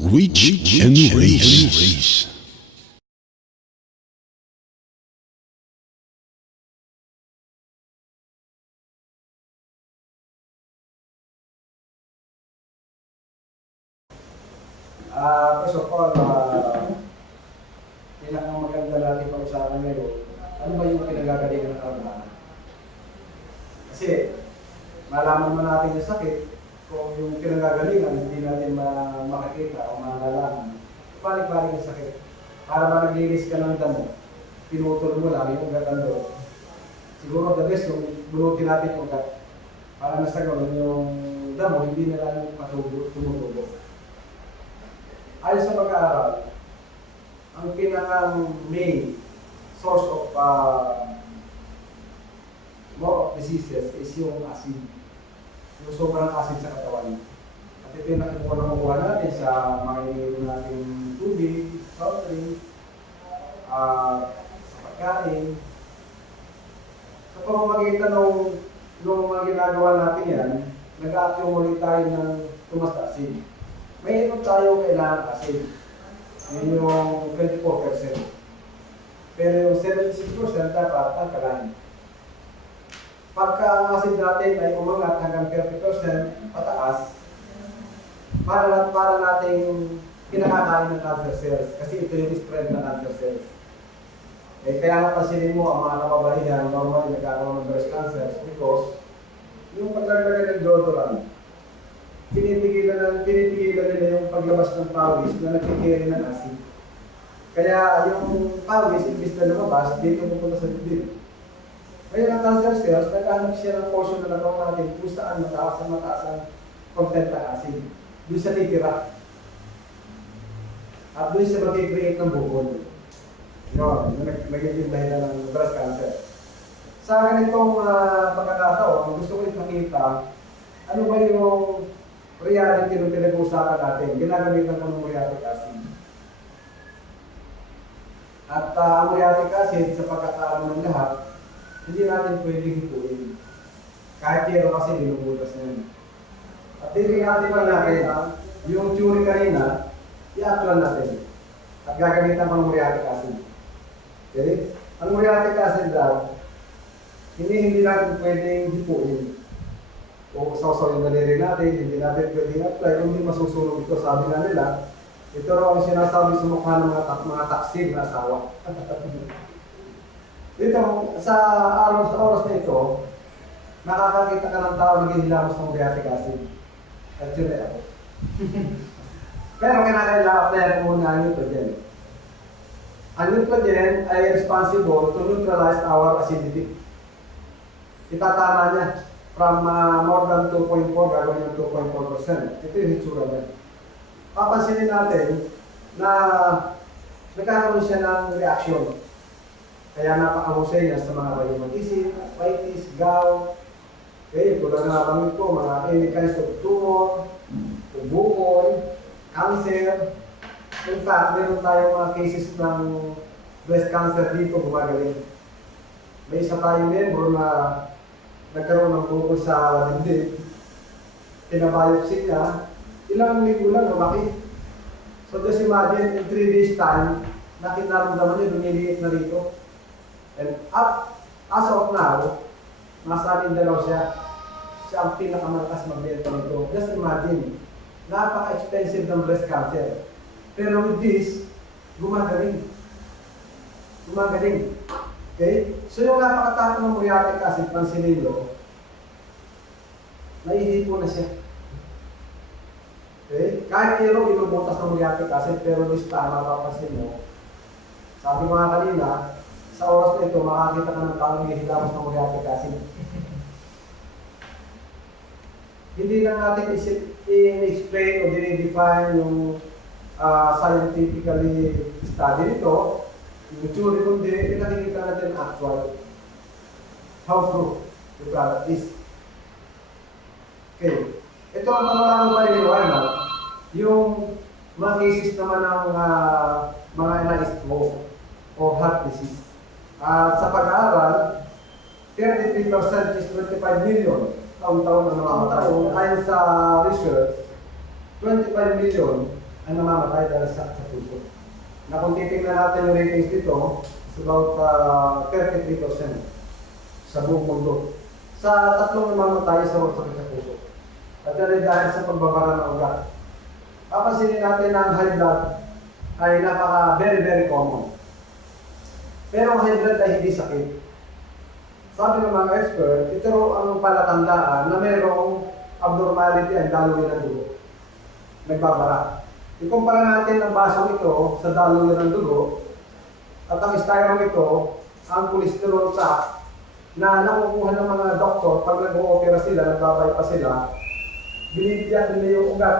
Reach and Race. First of all, kailangan maganda natin pag-usapan ngayon, ano ba yung pinagagalingan ng karamdaman? Kasi, malaman mo natin yung sakit, kung yung pinagagalingan, hindi natin makikita o malalaman, balik-balik yung sakit. Para ba naglilis ka ng damo, pinutol mo lang yung gatando. Siguro the best yung bunutin natin yung gat. Para nasa gano'n yung damo, hindi na lang tumutubo. Ayon sa pag-aaral, ang pinakang main source of more of diseases is yung acid. Yung sobrang acid sa katawan. At ito yung nakukuha natin sa mga iniinom natin tubig, soft drink, sa pagkain. Sa pamamagitan ng mga ginagawa natin yan, nag-accumulate tayo ng tumas na acid. Mayroon tayo kailangan acid. Yun yung 24%. Pero yung 76% dapat tangkalan. Pagka ang acid natin ay umangat hanggang 30% pataas, para nating pinakakain ng cancer cells. Kasi ito yung spread ng cancer cells. Kaya napansinin mo ang mga kapabalihan, normally nagkakaroon ng breast cancer because yung paglalagay ng deodorant, pinipigilan nila yung paglabas ng pawis na nagkikiri ng acid. Kaya yung pawis, imbis na lumabas, dito pupunta sa dibdib. Ngayon ang cancer cells, naghahanap siya ng portion na nagawa natin kung saan mataas ang content ng acid. Doon siya titira. At doon siya mag-create ng bukol. Yun, nagiging dahilan ng breast cancer. Sa ganitong pagkakataon, gusto ko ipakita ano ba yung reality ng pinag-uusapan natin, ginagamitan ko ng muriatic acid. At ang muriatic acid, sa pagkakaalam ng lahat, hindi natin pwedeng hipuin. Kahit yero kasi binumutas na yun. At hindi natin pa natin, yung theory kanina, i-actual natin. At gagamitan ko ng muriatic acid. Okay? Ang muriatic acid daw, hindi natin pwedeng hipuin. O sawsaw yung daliri natin, hindi natin pwedeng apply, hindi masusunog ito. Sabi na nila, ito raw ang sinasabi sa mukha ng mga taksid na asawa. Dito, sa oras na ito, nakakakita ka ng tao naghihilamos ng muriatic acid. At yun ay ako. Pero kinakailangan ko muna ang nitrogen. Ang nitrogen ay responsible to neutralize our acidity. Itatama niya. From more than 2.4, gagawin yung 2.4%. Ito yung hitsura niya. Papansinin natin na nagkakaroon siya ng reaksyon. Kaya napakahusay niya sa mga rheumatism, arthritis, gout. Okay, tulad na nabanggit ko, mga any kinds of tumor, bukol, cancer. In fact, meron tayong mga cases ng breast cancer dito gumagaling. May isa tayong membro na nagkaroon ng bukol sa dibdib, pinabiopsy niya, ilang linggo lang lumaki. So just imagine, in 3 days time, nakinaramdaman niya, lumiliit na rito. And as of now, nasa Mindanao siya. Siya ang pinakamalakas magbenta nito. Just imagine, napaka-expensive ng breast cancer. Pero with this, gumagaling. Gumagaling. Okay? So yung napakatapang ng muriatic acid, pansinin nyo, naihipo na siya. Okay? Kahit pero binubutas ng muriatic acid, pero lista, mapapansin mo, sabi mga kanina, sa oras na ito, makakita ka ng taong nihilamos ng muriatic acid. Hindi lang natin i-explain o dinidefine yung scientifically study nito, yung theory kundi, nakikita natin actual. How true the product is. Okay. Ito ang pangalaman pa rin yung mga cases naman ng mga NIS-2 o heart disease. Sa pag-aaral, 33% is 25 million taon-taon na mga taon. Ayon sa research, 25 million ang namamatay dahil sa puso. Na kung titignan natin yung ratings dito, it's about 33% sa buong mundo. Sa tatlong namamatay sa sakit sa puso. At dahil sa pagbabara ng ugat. Papansinin natin na ang high blood ay very very common. Pero ang high blood ay hindi sakit. Sabi ng mga expert, ito ang palatandaan na mayroong abnormality ang daloy ng dugo. Nagbabara. Ikumpara natin ang basong ito sa daloy ng dugo at ang styron ito, ang cholesterol sa na nakukuha ng mga doktor pag nag-o-opera sila, nagbabypass sila, binibigyan nila yung ugat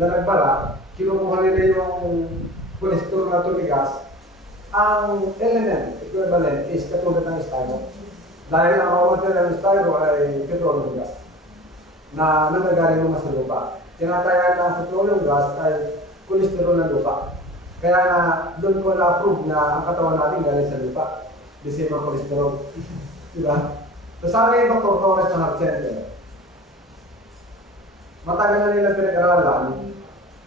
na nagbara, kinukuha nila yung cholesterol na tumigas. Ang element equivalent is katulad ng styron. Dahil ang raw material ng styro ay petroleum gas na nanggagaling naman sa lupa. Tinatayan ng petroleum gas ay cholesterol ng lupa. Kaya na doon ko na-approve na ang katawan natin galing sa lupa. The same ang cholesterol. Diba? So sabi yung Dr. Torres ng Heart Center, matagal na nila pinag-aralan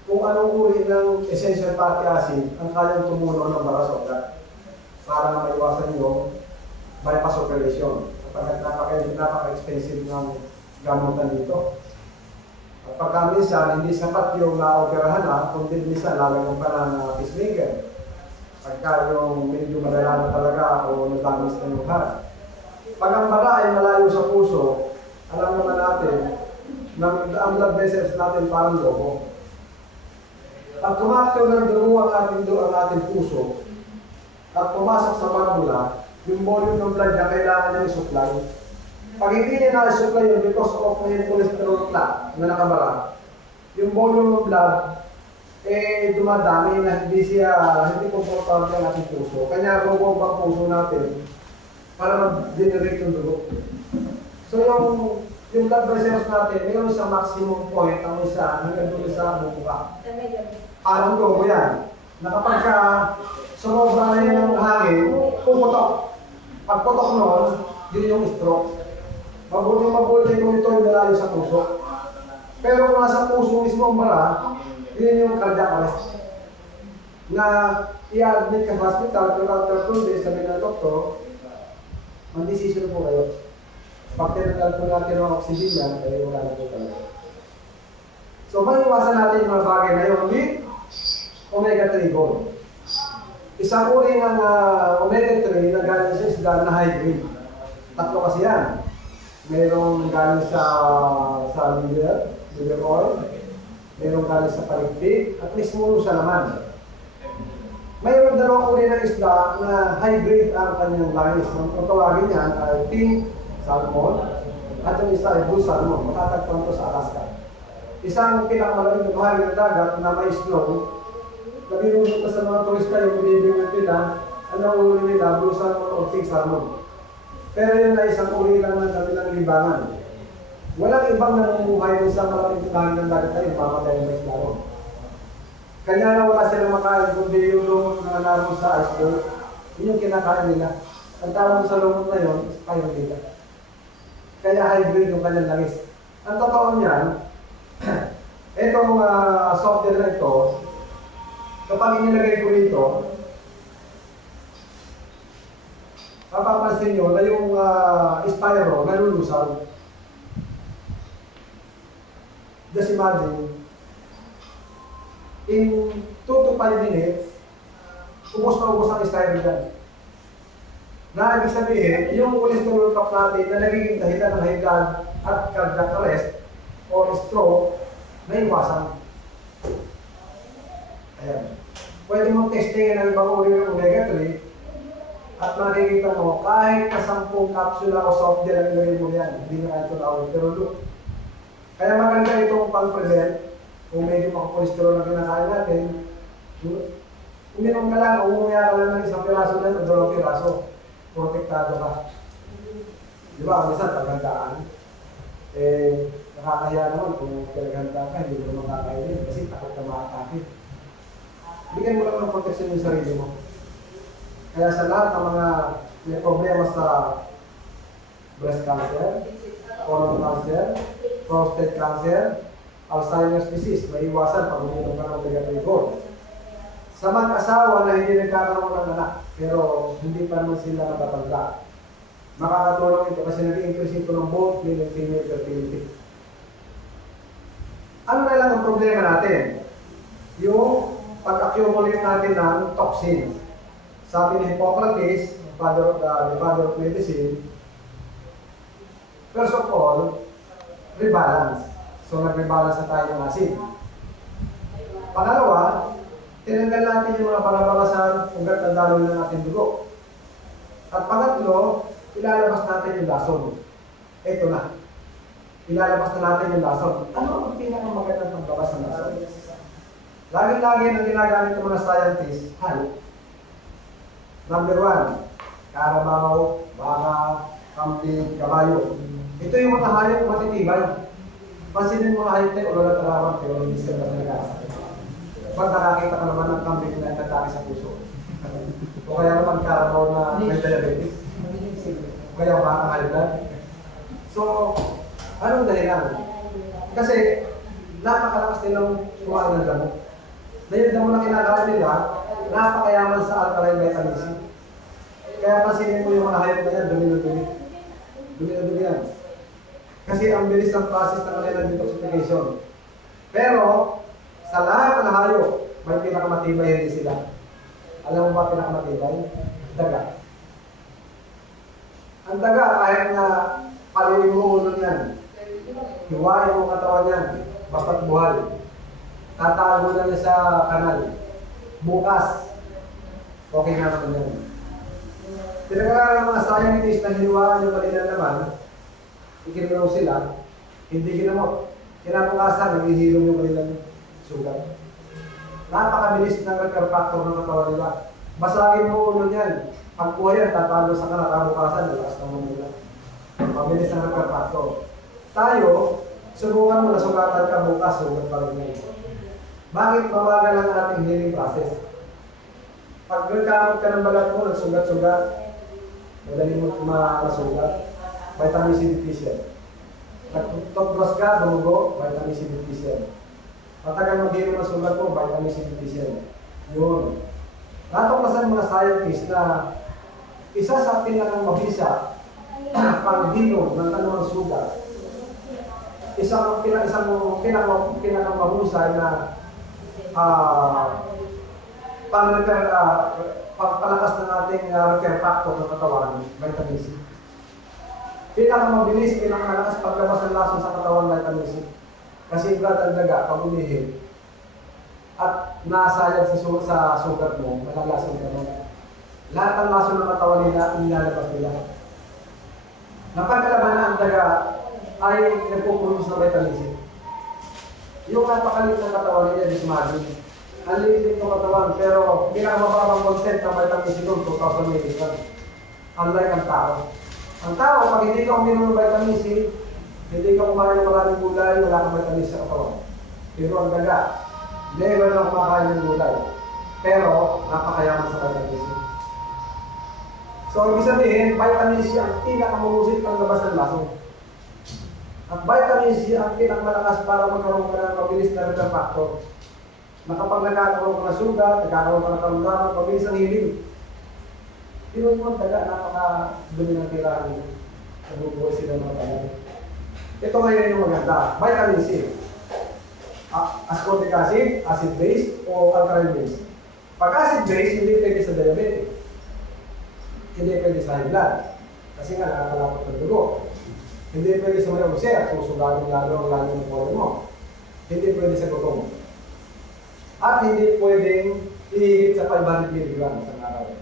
kung anong uri ng essential fatty acid ang kayang tumuno ng bara sa ugat para na maiwasan yung bypass operation. Kapag napaka-expensive ng gamutan dito. At pagka minsan, hindi sapat yung na-operahan na, kundi minsan lalagyan pa ng pacemaker. Pagka yung medyo madala na talaga o nadamis na yung heart. Pag ang bara ay malayo sa puso, alam naman natin na ang blood vessels natin parang lobo. Pag kumakto ng dugo ang ating puso at pumasok sa valvula, yung volume ng blood na kailangan niya i-supply. Pag hindi niya na-supply yun because of may cholesterol plaque na nakabara, yung volume ng blood, dumadami na hindi komportable ang ating puso. Kanya robot ang puso natin para mag-generate yung dugo. So yung blood vessels natin, mayroon sa maximum point, ang isa, hanggang doon sa bubuka. Parang tubo yan. Na kapag sumobra na yun ng hangin, pumutok. Pagputok noon, yun yung stroke. Mabuti kung ito yung malayo sa puso. Pero kung nasa puso mismo ang bara, yun yung cardiac arrest. Na i-admit ka sa hospital, pero after 2 days, sabi ng doktor, mag-decision po kayo. Pag tinatag po natin ang oxygen yan, kaya wala na po talaga. So, maiwasan natin yung mga bagay na yun with omega-3 gold. Isang uri ng omega-3 na galing sa isda na high grade. Tatlo kasi yan. Mayroong galing sa liver oil, mayroong galing sa paligpit, at mismo sa laman. Mayroong dalawang uri ng isda na high grade ang kanyang langis. Ang tawagin niyan ay pink salmon at yung isa ay blue salmon. Matatagpuan ito sa Alaska. Isang pinakamalamig na bahagi ng dagat na may snow. Nabinunod ka sa mga turista yung binibigyan nila, ano uri nila, blue salmon o pink salmon. Pero yun ay isang uri lang ng kanilang libangan. Walang ibang namumuhay sa maraming bahagi ng dagat na yung mamatay ng isla ron. Kanya na wala silang makain, kundi yung lumot na naroon sa iceberg, yun yung kinakain nila. Ang tawag sa lumot na yun, is spirulina. Kaya high grade yung kanyang langis. Ang totoo niyan, itong soft gel na ito, kapag inilagay ko rito, mapapansin nyo na yung spiro nalulusaw. Just imagine, in 2 to 5 minutes, ubos na ubos ang spiro dyan. Na ibig sabihin, yung cholesterol top natin na nagiging dahilan ng high blood at cardiac arrest or stroke, naiwasan. Ayan. Pwede mong testingin ang ibang uri ng omega-3 at makikita mo, kahit na 10 kapsula o soft gel ang ilagay mo yan, hindi na kahit tulawin. Pero look, kaya maganda itong pang-prevent, kung medyo makakolesterol na kinakain natin, uminom ka lang, umuya ka lang ng isang piraso dyan o 2 piraso, protektado ka. Di ba, minsan paghandaan, nakakahiya naman kung pinaghanda ka, hindi mo naman kakainin kasi takot ka makakakit. Bigyan mo lang ng protection yung sarili mo. Kaya sa lahat ng mga may problema sa breast cancer, colon cancer, prostate cancer, Alzheimer's disease, may iwasan pag uminom ka ng omega-3 gold. Sa mag-asawa na hindi nagkakaroon ng anak, pero hindi pa naman sila natatanda, makakatulong ito kasi nag-increase ito ng both male and female fertility. Ano na lang ang problema natin? Yung pag-accumulate natin ng toxins. Sabi ni Hippocrates, the father of medicine, first of all, rebalance. So, nag-rebalance na tayo ng acid. Pangalawa, tinanggal natin yung mga palabalasan hanggang ang daloy ng ating dugo. At pangatlo, ilalabas natin yung lason. Ito na. Ilalabas na natin yung lason. Ano ang pinakamagandang paglabas ng lason? Lagi-lagi nang ginagamit ng mga scientists, hayop. Number 1, Carabao, baka, kambing, kabayo. Ito yung mga hayop na matitibay. Pansinin mga hayop tayo, ulo na tarawan, pero hindi sila na nagkakasakit. Pag nakakita ka naman ng kambing na nagkatake sa puso. O kaya naman Carabao na may diabetes. O kaya baka high blood. So, anong dahilan? Kasi, napakalakas nilang kumain ng damo. Dahil damo na kinakain nila, napakayaman sa alkaline vitamin C. Kaya pansinin mo yung mga hayop na yan, dumi-dumi. Dumi-dumi yan. Kasi ang bilis ng process ng kanilang detoxification. Pero, sa lahat ng hayop, may pinakamatibay hindi sila. Alam mo ba pinakamatibay? Daga. Ang daga, kahit na paliwin mo ulo niyan, hiwain mo katawan niyan, basta't buhay. Tatago na niya sa kanal. Bukas, okay na naman yan. Pinag-aaral ng mga scientists na hiniwaan yung kanilang naman, ikinulaw sila, hindi ginamot. Kinabukasan, naghihilom yung kanilang sugat. Napakabilis ng repair factor ng katawan nila. Basagin mo ulo niyan. Pag buhay yan, tatalo sa kanal, kabukasan, nalakas naman nila. Mabilis ng repair factor. Tayo, subukan mo na sugatan ka bukas, sugat pa rin yun. Bakit mawagan ang ating healing process? Pag nagkamot ka ng balat mo, nagsugat-sugat, madali mo masugat, vitamin C deficient. Nagtutbrush ka, dumugo, vitamin C deficient. Matagal mag-healing ng sugat mo, vitamin C deficient. Yun. Natuklasan mga scientists na isa sa pinakamabisa pag-hilong ng anumang sugat, isang pinakamahusay na pagpalakas ng ating repair factor ng katawan, vitamin C. Pinakamabilis, pinakamalakas paglabas ng lason sa katawan, vitamin C. Kasi blood ang daga, pag umihip, at nasayad sa sugat mo, malalason ka mo. Lahat ng lason ng katawan nila, nilalabas nila. Napagkalaban na ang daga ay nagpupulos ng vitamin C. Yung napakalit ng katawan niya, dismagin. Ang limited ng katawan, pero pinakamababang content ng vitamin C doon, 2,000 mg. Unlike ang tao. Ang tao, pag hindi ka uminom ng vitamin C, hindi ka kumain ng maraming gulay, wala kang vitamin C sa katawan. Pero ang daga, never na kumakain ng gulay. Pero, napakayaman sa vitamin C. So, ibig sabihin, vitamin C ang pinakamumusik ng labas ng lason. At vitamin C ang pinakamalakas para magkaroon ka ng mabilis na repair factor. Na kapag nagkakaroon ka ng sugat, nagkakaroon ka ng karamdaman, mabilis ang healing. Tingnan mo ang daga, napaka-dumi ng tirahan nila. Nabubuhay sila ng tagal. Ito ngayon yung maganda, vitamin C. Ascorbic acid, acid-base, o alkaline-base. Pag acid-base, hindi pwede sa diabetic. Hindi pwede sa high blood. Kasi nga, nakakalapot ng dugo. Hindi pwede sa may ulcer, susugatin lalo ang lalo ng polo mo. Hindi pwede sa gutom. At hindi pwedeng ihigit sa 500 mg sa araw.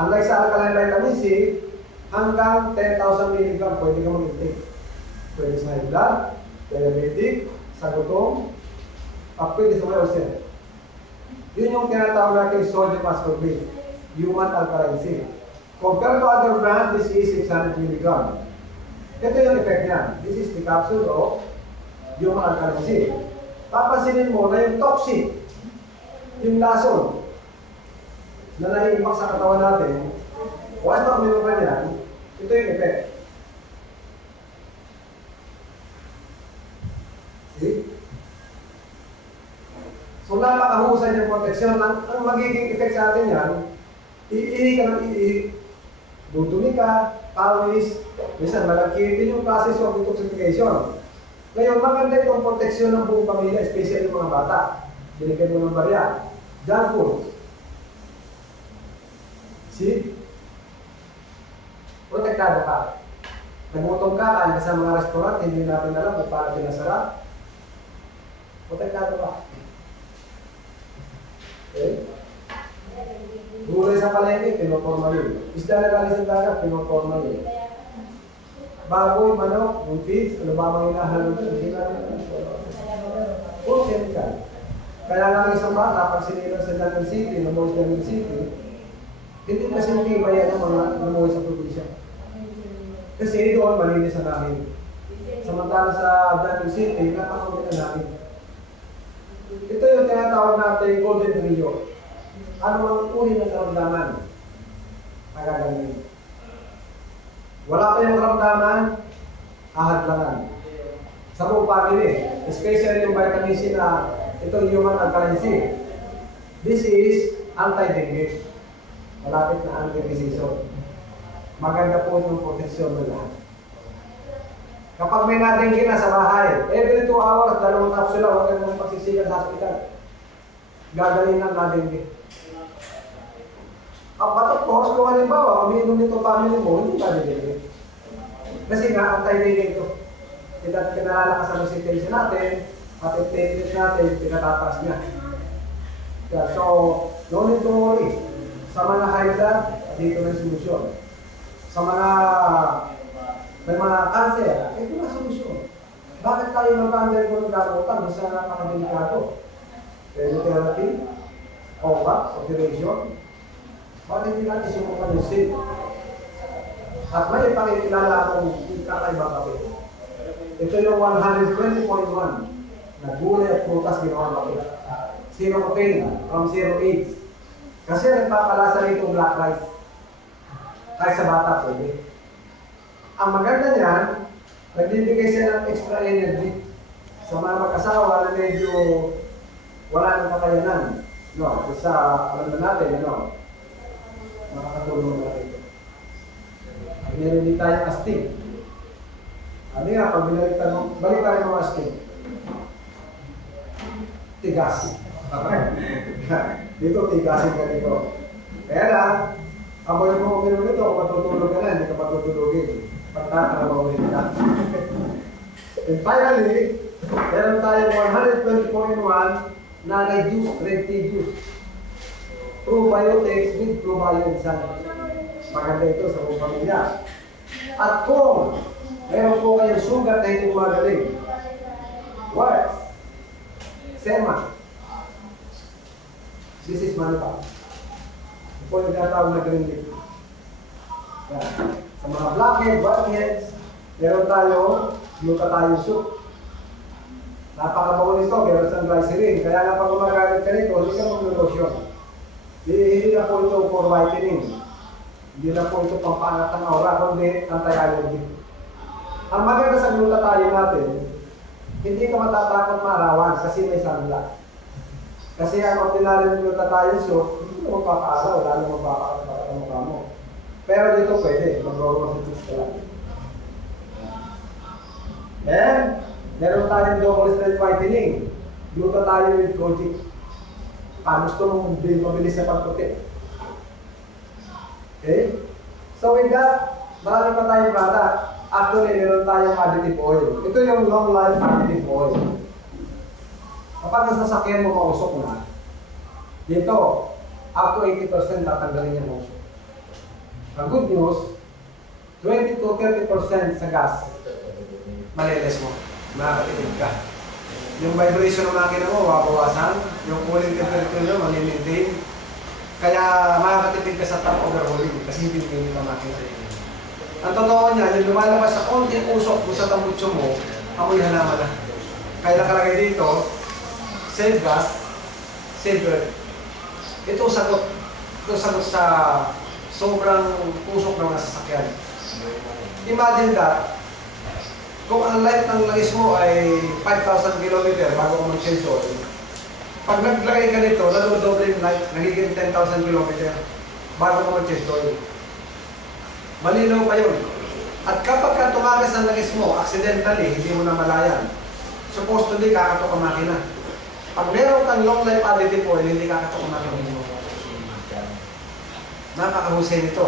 Unlike sa alkaline vitamin C, hanggang 10,000 mg pwede ka mag-intake. Pwede sa high blood, diabetic, sa gutom, at pwede sa may ulcer. Yun yung tinatawag natin sodium ascorbate, human alkaline C. Compared to other brand, this is 600 mg. Ito yung effect niya. This is the capsule of human alkaline C. Papansinin mo na yung toxic, yung lason, na naiimbak sa katawan natin, once na uminom ka niyan, ito yung effect. See? So napakahusay ng proteksyon. Ang magiging effect sa atin yan, iihi ka ng iihi, dudumi ka, pawis, minsan malagkitin yung process of detoxification. Ngayon, maganda itong proteksyon ng buong pamilya, especially yung mga bata. Binigyan mo ng barya. Junk food. See? Protektado ka. Nagutom ka, kain ka sa mga restaurant, hindi natin alam kung paano pinasarap. Protektado ka. Okay? Gulay sa palengke, pinoformalin. Isda na galing sa dagat, pinoformalin. Baboy, manok, yung feeds, ano ba mga hinahalo dyan? Hindi natin alam. Puro chemical. Kaya nga isang bata, pag sinila sa Dagan City, namuhay sa Dagan City, hindi kasi tibay yan ang mga namuhay sa probinsya. Kasi doon, malinis ang namin. Samantala sa Dagan City, napakawin na namin. Ito yung tinatawag natin Golden Trio. Ano ang uri ng karamdaman? Magagaling. Wala pa yung karamdaman, ahadlangan. Sa buong family, especially yung vitamin C na ito human alkaline C. This is anti-dengue. Malapit na anti-disease. Maganda po yung proteksyon ng lahat. Kapag may na-dengue na sa bahay, every 2 hours, 2 kapsula, huwag kayo mong pagsisigan sa hospital. Gagaling ng na-dengue. Ang batok po, kung halimbawa, umiinom nito family mo, hindi ka dengue. Kasi nga, anti-dengue ito. Kinalalakas ang resistensya natin, at i-platelet natin, pinatataas niya. Yeah, so, no need to worry. Sa mga high blood, dito na yung solusyon. Sa mga may mga cancer, ito na solusyon. Bakit tayo mag-undergo ng gamutan? Isa napakadelikado. Chemotherapy, OVAX, operation. Bakit hindi natin subukan yung SID? At may pakikilala akong kakaibang kape. Ito yung 120.1 na gulay at prutas ginawang kape. Zero caffeine from 0 age. Kasi nagpapalasa rito black rice. Kahit sa bata pwede. Ang maganda niyan, nagbibigay siya ng extra energy sa mga mag-asawa na medyo wala ng kakayanan. No, sa alam na natin, no, makakatulong na ito. Meron din tayong astig. Ano nga, pag binalitan mo, balik tayo ng astig. Tigas. Dito, tigasin ka dito. Kaya na, amoy mo uminom nito, kung matutulog ka na, hindi ka matutulogin. Pagkakala mo ulit ka. And finally, meron tayong 120.1 na reduced red tea juice. Probiotics with probioenzyme. Maganda ito sa buong pamilya. At kung meron po kayong sugar na hindi magaling, works, SEMA. This is Manupa. Ito po yung tinatawag na green leaf. Sa mga blackhead, whiteheads, meron tayo glutathione soup. Napakabago nito, meron siyang glycerin. Kaya nga pag gumagamit ka nito, hindi ka mag-lotion. Hindi na po ito for whitening. Hindi na po ito pampangat ng aura, kundi anti-allergy. Ang maganda sa glutathione natin, hindi ka matatakot maarawan kasi may sunblock. Kasi ang ordinary ng glutathione soup, hindi mo magpapaaraw, lalo magpapakatapat ang mukha mo. Pero dito pwede, mag-roll-roll ka lang. And, meron tayong double strength whitening. Glutathione with kojic. Paano gusto mong mabilis sa pagputi? Okay? So with that, marami pa tayong product. Actually, meron tayong additive oil. Ito yung long life additive oil. Kapag nasasakyan mo mausok na, dito, up to 80% tatanggalin niya mausok. Ang good news, 20 to 30% sa gas, malilis mo. Makakatipid ka. Yung vibration ng makina mo, mabawasan. Yung cooling temperature nyo, mali-maintain. Kaya makakatipid ka sa top overhauling kasi hindi pinit ang makina. Ang totoo niya, yung lumalabas sa konting usok mo sa tambutso mo, amoy halaman na. Kaya nakalagay dito, save gas, save earth. Ito sagot. Ito sagot sa sobrang usok ng mga sasakyan. Imagine that, kung ang life ng langis mo ay 5,000 km bago ka mag-change oil, Pag naglagay ka nito, nadodoble yung light, nagiging 10,000 km bago ka mag-change oil. Malinaw pa yun. At kapag ka tumagas ang langis mo, accidentally, hindi mo na malayan, supposedly kakatok ang makina. Pag meron kang long life additive oil, hindi kakatok ang makina mo. Nakakahusay nito.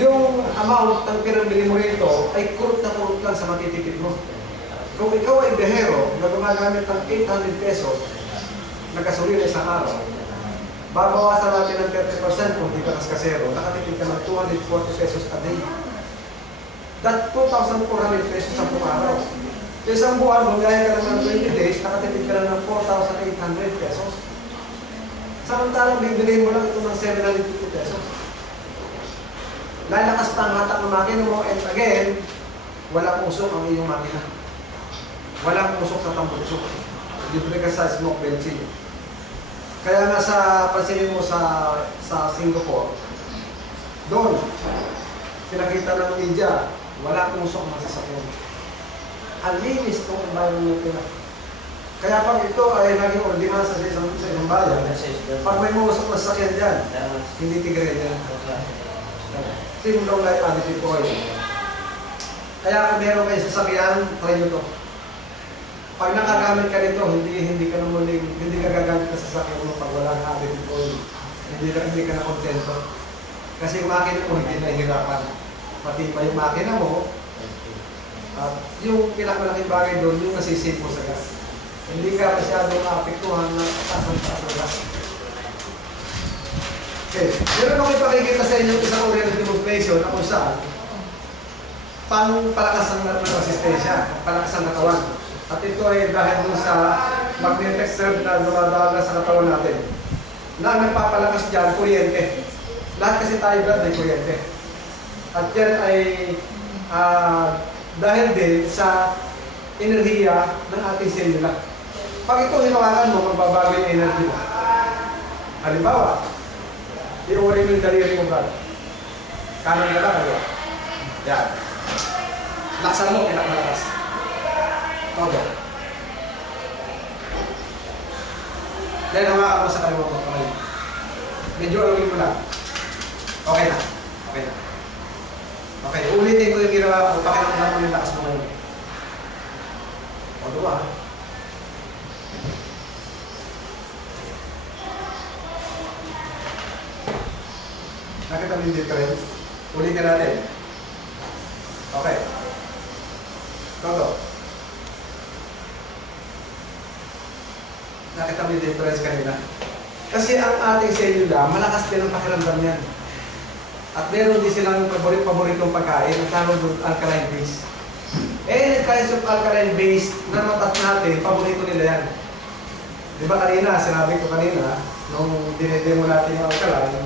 Yung amount ng pinambili mo rito ay kurot na kurot lang sa matitipid mo. Kung ikaw ay behero na gumagamit ng 800 pesos na gasolina isang araw, babawasan natin ng 30% kung di ka kaskasero, nakatipid ka ng 240 pesos a day. That 2,400 pesos sa buong araw. Sa isang buwan, gumaya ka naman ng 20 days, nakatipid ka na ng 4,800 pesos. Samantalang bibilihin mo lang ito ng 750 pesos. Lalakas pa ang hatak ng makina mo, and again, walang usok ang iyong makina. Walang usok sa tambutsok. Libre ka sa smoke benzene. Kaya nga sa pansinin mo sa Singapore, doon, pinakita ng media, walang usok ang sasakyan. Ang linis itong environment nila. Kaya pag ito ay naging ordinansa sa isang bayan, pag may mausok na sasakyan dyan, hindi tigre yan. Long life additive oil. Kaya kung meron kayo sasakyan, try nyo ito. Pag nakagamit ka nito, hindi ka gagamit ka sa sasakyan mo pag wala ka additive oil. Hindi ka na kontento. Kasi yung makina mo hindi nahihirapan. Pati pa yung makina mo, at yung pinakamalaking bagay doon, yung nasisave mo sa gas. Hindi ka masyadong apektuhan ng taas ng gas. Okay. Meron akong ipakikita sa inyo isang oriented demonstration na kung saan palakas ang resistensya, palakas ang katawan. At ito ay dahil dun sa magnetic surge na dumadaan sa katawan natin. Na nagpapalakas dyan, kuryente. Lahat kasi tayo blood ay kuryente. At yan ay dahil din sa enerhiya ng ating selula. Pag ito hinawakan mo, magbabago yung energy mo. Halimbawa, iuwi mo yung daliri mo, brad. Kanan ka lang, kaya. Yan. Laksan mo, pinakamalakas. Todo. Then, hawakan mo sa kaliwa mo. Medyo alugin mo lang. Okay na. Okay na. Okay, ulitin ko yung ginawa ko. Pakiramdam mo yung lakas mo ngayon. Todo ah. Nakita mo yung difference? Ulitin natin. Okay. Todo. Nakita mo yung difference kanina? Kasi ang ating selula, malakas din ang pakiramdam yan. At meron din silang paboritong pagkain, ang tawag doon alkaline base. Any kinds of alkaline base na matas natin, paborito nila yan. Di ba kanina, sinabi ko kanina, nung dinedemo natin yung alkaline,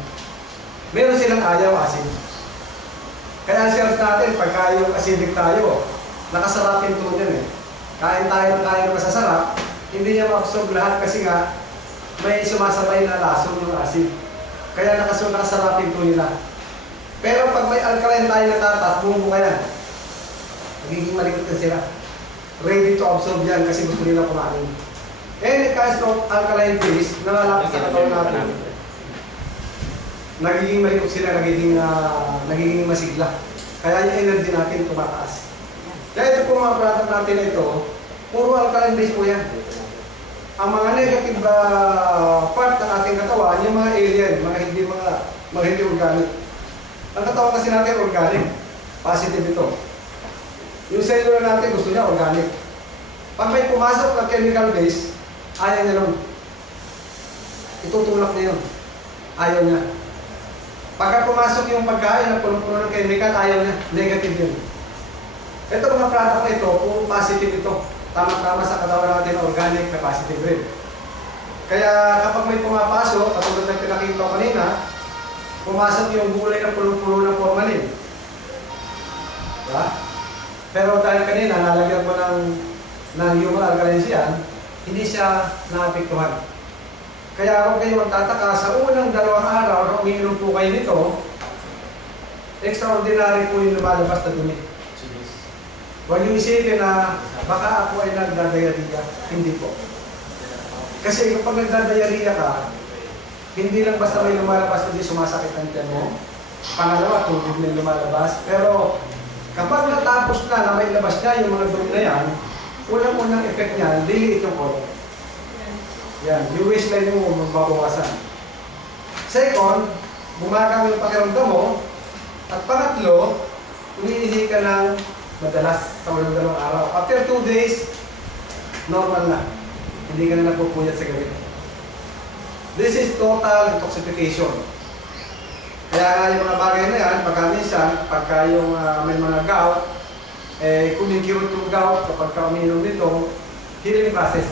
meron silang ayaw asin. Kaya ang cells natin, pagka yung acidic tayo, nakasarapin ito yan eh. Kain tayo ng kain na masasarap, hindi niya ma-absorb lahat kasi nga may sumasabay na lason yung acid. Kaya nakasarapin ito nila. Pero pag may alkaline tayo natatas, bumubuka yan. Nagiging malikot na sila. Ready to absorb yan kasi gusto nila kumain. Any kinds of alkaline base na lalapit sa katawan natin, nagiging malikot sila, nagiging masigla. Kaya yung energy natin tumataas. Kaya ito po mga product natin ito, puro alkaline base po yan. Ang mga negative part ng ating katawan, yung mga alien, mga hindi organic. Ang katawan kasi natin organic, positive ito. Yung cellular natin gusto niya organic. Pag may pumasok na chemical base, ayaw niya lang. Itutulak niya yun. Ayaw niya. Pagka pumasok yung pagkain na puno-puno ng chemical, ayaw niya. Negative yun. Ito mga product na ito, puro positive ito. Tama-tama sa katawan natin organic na positive rin. Kaya kapag may pumapasok, katulad ng pinakita ko kanina, pumasok yung gulay na puno-puno ng formalin. Diba? Pero dahil kanina, nalagyan ko ng human alkaline yan, hindi siya naapektuhan. Kaya kung kayo magtataka, sa unang 2 araw na umiinom po kayo nito, extraordinary po yung lumalabas na dumi. Huwag yung isipin na baka ako ay nagdadayaliga. Hindi po. Kasi kapag nagdadayariya ka, hindi lang basta may lumalabas, hindi sumasakit ang tiyan mo. Pangalawa, tubig na lumalabas. Pero kapag natapos na na may labas na yung mga dumi na yan, unang-unang effect niyan, delete yung colon. Yan, yung waistline mo mababawasan. Second, bumagang yung pakiramdam mo. At pangatlo, umiihi ka ng madalas sa ulang 2 araw. After 2 days, normal na. Hindi ka na napupuyat sa gabi. This is total detoxification. Kaya nga yung mga bagay na yan, pagka minsan, pagka yung may mga gout, kumikirot yung gout kapag ka umiinom nito, healing process.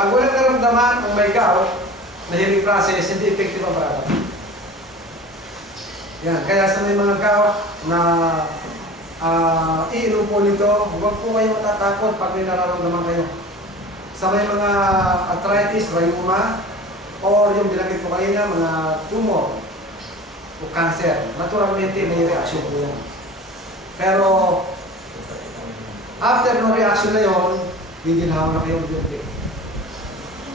Pag walang karamdaman ang may gout, na healing process, hindi effective ang product. Yan, kaya sa may mga gout na iinom po nito, huwag po kayong matatakot pag may nararamdaman kayo. Sa may mga arthritis, rheuma, or yung binanggit ko kanina, mga tumor o cancer, naturalmente may reaction po yan. Pero, after no reaction na yun, hihinaw na kayo duty.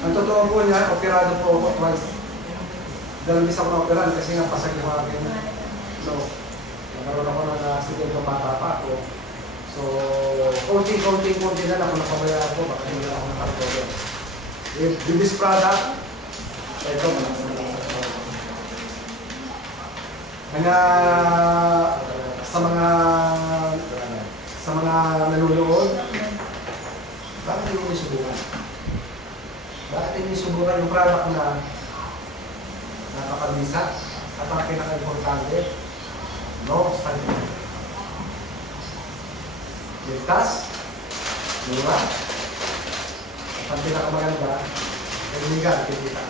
Ang totoo po niya, operado po ako twice. 2 beses ako na-operan kasi nga pasag yung akin. So, nagkaroon ako ng accident ng bata pa ako. So, konti na lang kung nakabaya ako, baka hindi na ako nakarecover. With this product, ito, sa mga nanunood, bakit hindi subukan? Bakit hindi subukan yung product na napakabisa at ang pinaka-importante, no stigma. Ligtas, mura, at ang pinakamaganda, kaibigan, kikita.